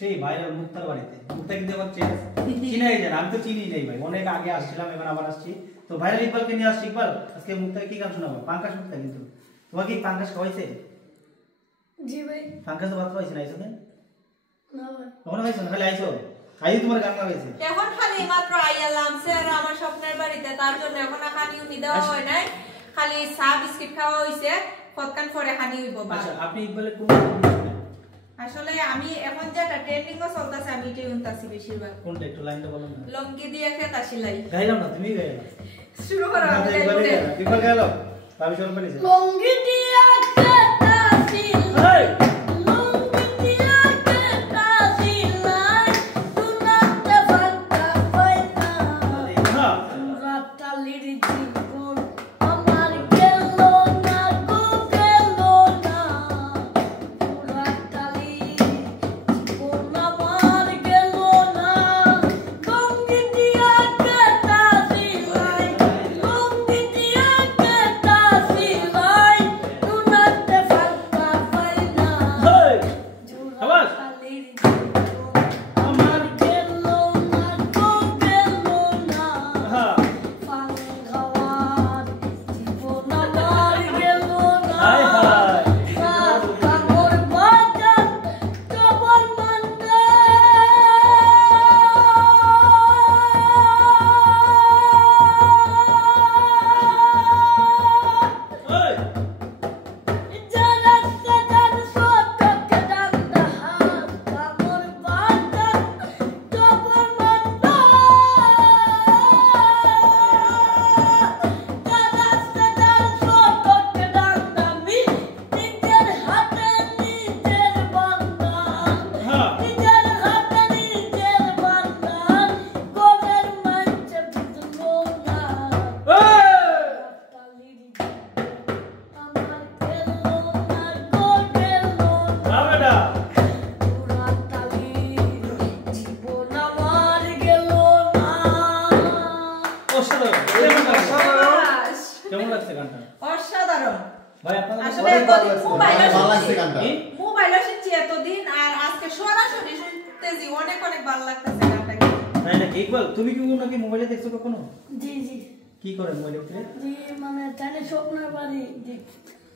সেই ভাইরাল মুক্তার বাড়িতে। মুক্তা কিন্তু আবার চিনাই যায়, আমি তো চিনি নাই ভাই, অনেক আগে আসছিলাম, এবার আবার আসছি। তো ভাইরাল ইকবালকে নিয়ে আসছি। ইকবাল, আজকে মুক্তাকে কি গান শোনাবো? পাঙ্কাশ মুক্তা কিন্তু। তোমাকে কি পাঙ্কাশ খাওয়াইছে? জি ভাই। পাঙ্কাশ তো ভাত খাওয়াইছে না? আইসো না? না ভাই। কখনো খাইছো না? খালি আইসো? আই তোমার গান গাইছে। এখন খালি মাত্র আইলাম স্যার আমার স্বপ্নের বাড়িতে, তার জন্য এখন খালি উনি দেওয়া হয় নাই, খালি চা বিস্কিট খাওয়া হইছে, কতক্ষণ পরে খানি হইব। আচ্ছা, আপনি ইকবালের কোন আসলে আমি এখন যেটা ট্রেন্ডিং ও চলতেছে আমি এটাই শুনতাছি বেশিরভাগ। কোনটা একটু লাইনটা বলুন না। লঙ্গি দিয়ে খেতা সিলাই। গাইলাম না, তুমি গাইলা। শুরু করো। ইকবাল গাইলো, আমি শুনব না। লঙ্গি দিয়ে খেতা সিলাই, লঙ্গি দিয়ে খেতা সিলাই, তুনাতে ফাটা ফাটা, রাতালির জীবন আমার গেল না গো গেল না, রাতালির জীবন আমার গেল না, লঙ্গি দিয়ে খেতা সিলাই, লঙ্গি দিয়ে খেতা সিলাই, তুনাতে ফাটা ফাটা, রাতালির জীবন আমার গেল না গো গেল না, ফাঙ্গাওয়ার জীবন আমার গেল না, কামর বাজার কবর মান্না, যারা সাজার সটক ডান্ডা হাত, কামর বাজার কবর মান্না, যারা সাজার সটক ডান্ডা মি, নিজের হাতে নিজের বান্দা, নিজের হাতে নিজের বান্দা, গোবের মাঝে বুঝলো না, রাতালির জীবন আমার গেল না গো গেল না, রাতালির জীবন আমার গেল না। অসাধারণ। কেমন লাগছে গানটা? অসাধারণ ভাই আপনাদের আসলে এতদিন ভালো মোবাইলে লাগছে শুনছি এতদিন, আর আজকে সরাসরি শুনতেছি, অনেক অনেক ভালো লাগতেছে গানটা। তাই নাকি? ইকবাল, তুমি কি নাকি মোবাইলে দেখছো কখনো? জি জি কি করে মোবাইলে উঠে? জি, মানে তাহলে স্বপ্নের বাড়ি দেখ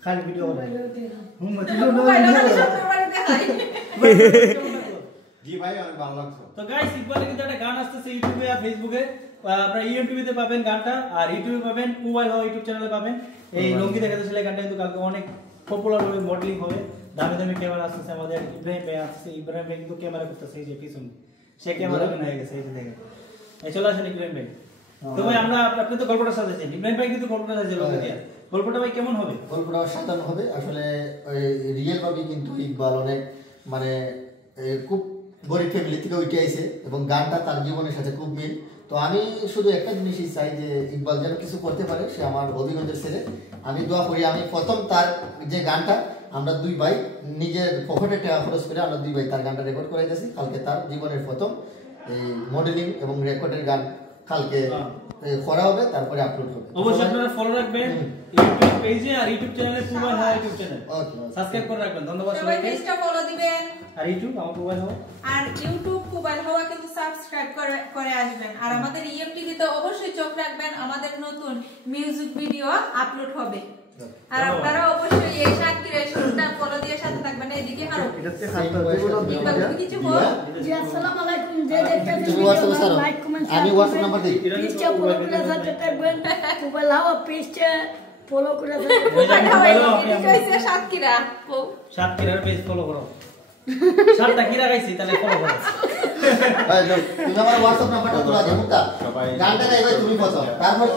খালি ভিডিও করে। মোবাইলে দেখলাম। মোবাইলে খালি স্বপ্নের বাড়ি দেখাই। জি ভাই, অনেক ভালো লাগছে। তো গাইস, ইকবালের কিন্তু একটা গান আসতেছে ইউটিউবে আর ফেসবুকে, আপনারা ইউটিউবে পাবেন গানটা, আর ইউটিউবে পাবেন মোবাইল হওয়া ইউটিউব চ্যানেলে পাবেন। এই লঙ্গি দেখাতে ছেলে গানটা কিন্তু কালকে অনেক পপুলার হবে, মডেলিং হবে, দামি দামি ক্যামেরা আসতেছে। আমাদের ইব্রাহিম ভাই আসছে, ইব্রাহিম ভাই কিন্তু ক্যামেরা করতেছে, এই যে পিছনে সে ক্যামেরা ম্যান হয়ে গেছে, এই যে দেখেন। এই চলে আসেন ইব্রাহিম ভাই। তো ভাই আমরা আপনি তো গল্পটা সাজাইছেন, ইব্রাহিম ভাই কিন্তু গল্পটা সাজিয়ে লঙ্গি দিয়ে। গল্পটা ভাই কেমন হবে? গল্পটা সাজানো হবে আসলে রিয়েল ভাবে, কিন্তু ইকবাল অনেক মানে খুব গরিব ফ্যামিলি থেকে উঠে আইছে এবং গানটা তার জীবনের সাথে খুব মিল। তো আমি শুধু একটা জিনিসই চাই যে ইকবাল যেন কিছু করতে পারে, সে আমার অভিজ্ঞতার ছেলে। আমি দোয়া করি, আমি প্রথম তার যে গানটা আমরা দুই ভাই নিজের পকেটে টাকা খরচ করে আমরা দুই ভাই তার গানটা রেকর্ড করাইতেছি। কালকে তার জীবনের প্রথম এই মডেলিং এবং রেকর্ডের গান কালকে করা হবে, তারপরে আপলোড হবে। অবশ্যই আপনারা ফলো রাখবেন ইউটিউব পেজে আর ইউটিউব চ্যানেলে, মোবাইল হওয়া ইউটিউব চ্যানেল সাবস্ক্রাইব করে রাখবেন। ধন্যবাদ সবাই সবাইকে। পেজটা ফলো দিবেন, আর ইউটিউব আমার মোবাইল হওয়া, আর ইউটিউব মোবাইল হওয়া কিন্তু সাবস্ক্রাইব করে আসবেন। আর আমাদের ইএমটিভি তে অবশ্যই চোখ রাখবেন, আমাদের নতুন মিউজিক ভিডিও আপলোড হবে। আর আপনারা অবশ্যই এই শাকিরের শুনটা ফলো দিয়ে সাথে থাকবেন। এইদিকে হারো ইকবাল, তুমি কিছু বল। জি, আসসালামু আলাইকুম। যে দেখতেছেন তুমি WhatsApp এ লাইক কমেন্ট আমি WhatsApp নাম্বার দিই। পেজটা ফলো করে সাথে থাকবেন, মোবাইল হাওয়া পেজটা ফলো করে থাকবেন। মোবাইল হাওয়া এটা কইছে শাকিরা, সাতকিরার পেজ ফলো করো। সাতটা কিরা গাইছি তাহলে ফলো করো। তুমি আমার WhatsApp নাম্বারটা তোলা যাবে, গানটা গাইবে তুমি প্রথম, তারপর